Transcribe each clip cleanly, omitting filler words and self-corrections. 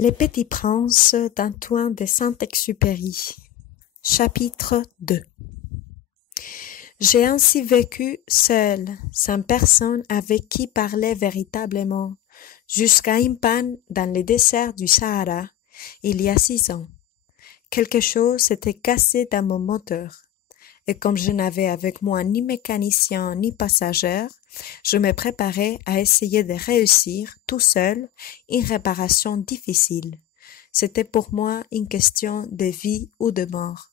Les Petits Princes d'Antoine de Saint-Exupéry. Chapitre 2. J'ai ainsi vécu seul, sans personne avec qui parler véritablement, jusqu'à une panne dans les déserts du Sahara, il y a 6 ans. Quelque chose s'était cassé dans mon moteur, et comme je n'avais avec moi ni mécanicien ni passagère, je me préparais à essayer de réussir tout seul une réparation difficile. C'était pour moi une question de vie ou de mort.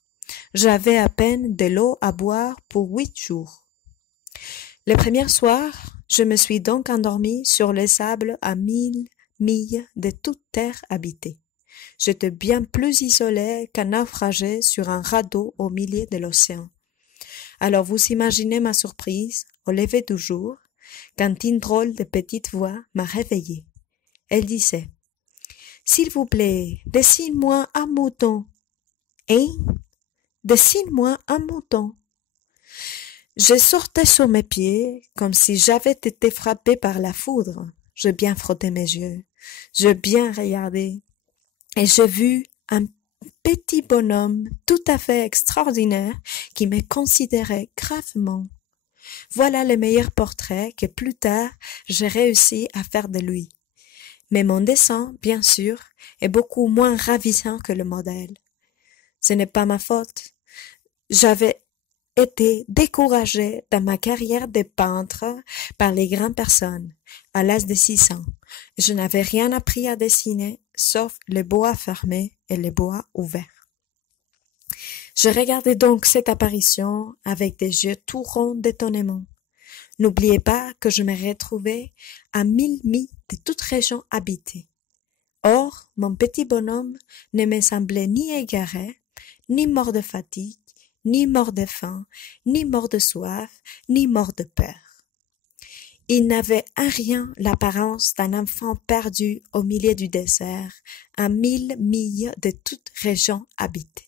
J'avais à peine de l'eau à boire pour 8 jours. Le premier soir, je me suis donc endormi sur les sables à 1000 milles de toute terre habitée. J'étais bien plus isolé qu'un naufragé sur un radeau au milieu de l'océan. Alors vous imaginez ma surprise, au lever du jour, quand une drôle de petite voix m'a réveillé. Elle disait « S'il vous plaît, dessine-moi un mouton. »« Hein? Dessine-moi un mouton. » Je sortais sur mes pieds comme si j'avais été frappé par la foudre. J'ai bien frotté mes yeux, j'ai bien regardé, et j'ai vu un petit bonhomme tout à fait extraordinaire qui me considérait gravement. Voilà le meilleur portrait que plus tard j'ai réussi à faire de lui. Mais mon dessin, bien sûr, est beaucoup moins ravissant que le modèle. Ce n'est pas ma faute. J'avais été découragé dans ma carrière de peintre par les grandes personnes à l'âge de 6 ans. Je n'avais rien appris à dessiner sauf les bois fermés et les bois ouverts. Je regardais donc cette apparition avec des yeux tout ronds d'étonnement. N'oubliez pas que je me retrouvais à 1000 milles de toute région habitée. Or, mon petit bonhomme ne me semblait ni égaré, ni mort de fatigue, ni mort de faim, ni mort de soif, ni mort de peur. Il n'avait en rien l'apparence d'un enfant perdu au milieu du désert, à 1000 milles de toute région habitée.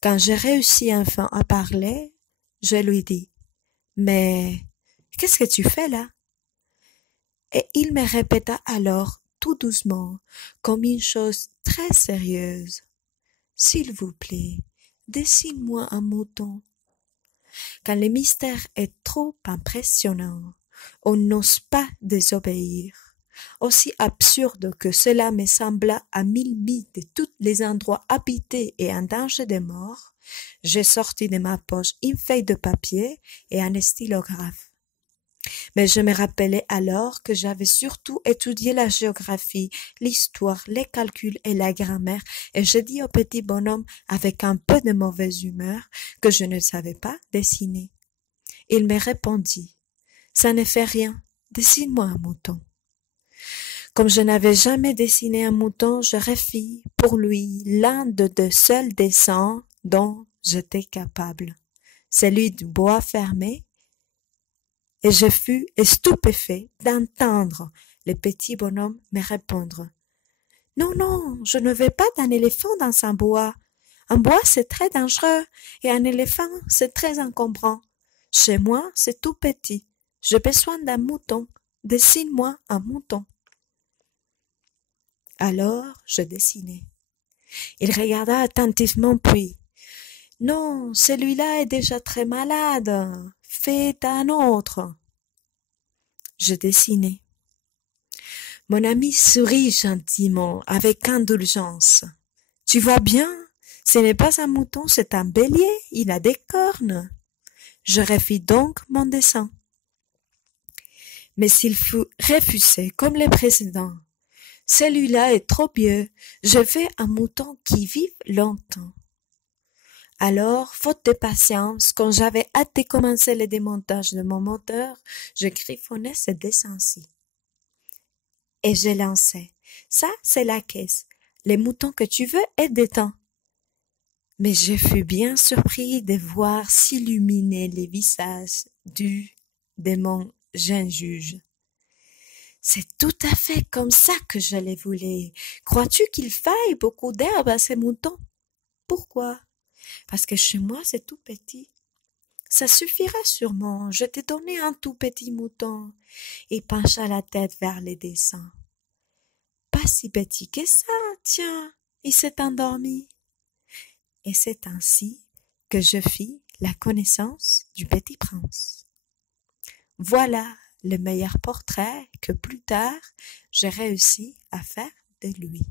Quand j'ai réussi enfin à parler, je lui dis « Mais qu'est-ce que tu fais là ?» Et il me répéta alors tout doucement, comme une chose très sérieuse. « S'il vous plaît, dessine-moi un mouton. » Quand le mystère est trop impressionnant, on n'ose pas désobéir. Aussi absurde que cela me sembla à 1000 milles de tous les endroits habités et en danger de mort, j'ai sorti de ma poche une feuille de papier et un stylographe. Mais je me rappelais alors que j'avais surtout étudié la géographie, l'histoire, les calculs et la grammaire, et je dis au petit bonhomme avec un peu de mauvaise humeur que je ne savais pas dessiner. Il me répondit « Ça ne fait rien, dessine-moi un mouton. » Comme je n'avais jamais dessiné un mouton, je refis pour lui l'un de deux seuls dessins dont j'étais capable, celui du bois fermé, et je fus stupéfait d'entendre le petit bonhomme me répondre « Non, non, je ne veux pas d'un éléphant dans un bois. Un bois, c'est très dangereux, et un éléphant, c'est très encombrant. Chez moi, c'est tout petit. J'ai besoin d'un mouton. Dessine-moi un mouton. » Alors, je dessinai. Il regarda attentivement puis « Non, celui-là est déjà très malade. Fais un autre. » Je dessinai. Mon ami sourit gentiment, avec indulgence. « Tu vois bien, ce n'est pas un mouton, c'est un bélier, il a des cornes. » Je refis donc mon dessin. Mais s'il fut refusé comme les précédents. Celui-là est trop vieux, je veux un mouton qui vive longtemps. Alors, faute de patience, quand j'avais hâte de commencer le démontage de mon moteur, je griffonnais ce dessin-ci. Et je lançai. Ça, c'est la caisse. Les moutons que tu veux est détend. Mais je fus bien surpris de voir s'illuminer les visages de mon jeune juge. C'est tout à fait comme ça que je les voulais. Crois-tu qu'il faille beaucoup d'herbe à ces moutons? Pourquoi? Parce que chez moi, c'est tout petit. Ça suffira sûrement, je t'ai donné un tout petit mouton. Il pencha la tête vers les dessins. pas si petit que ça, tiens, il s'est endormi. » Et c'est ainsi que je fis la connaissance du petit prince. Voilà le meilleur portrait que plus tard j'ai réussi à faire de lui.